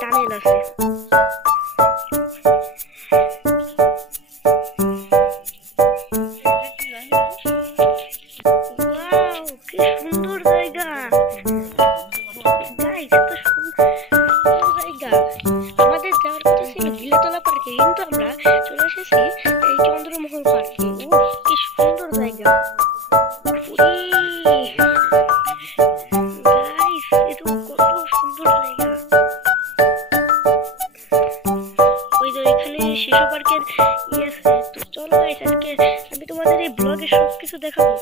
Tunnel আছে। Wow, কি সুন্দর জায়গা গাইস, এত সুন্দর জায়গা। আমাদের যাওয়ার কথা ছিল গিলেতলা পার্কে, কিন্তু আমরা চলে এসেছি এই চন্দ্রমহল পার্কে। ও কি সুন্দর জায়গা। গাইস, এটা কত সুন্দর জায়গা। ওই যে এখানে শিশু পার্কের ইয়ে আছে। তো চলো গাইস, আজকে আমি তোমাদের এই ব্লগে সবকিছু দেখাবো।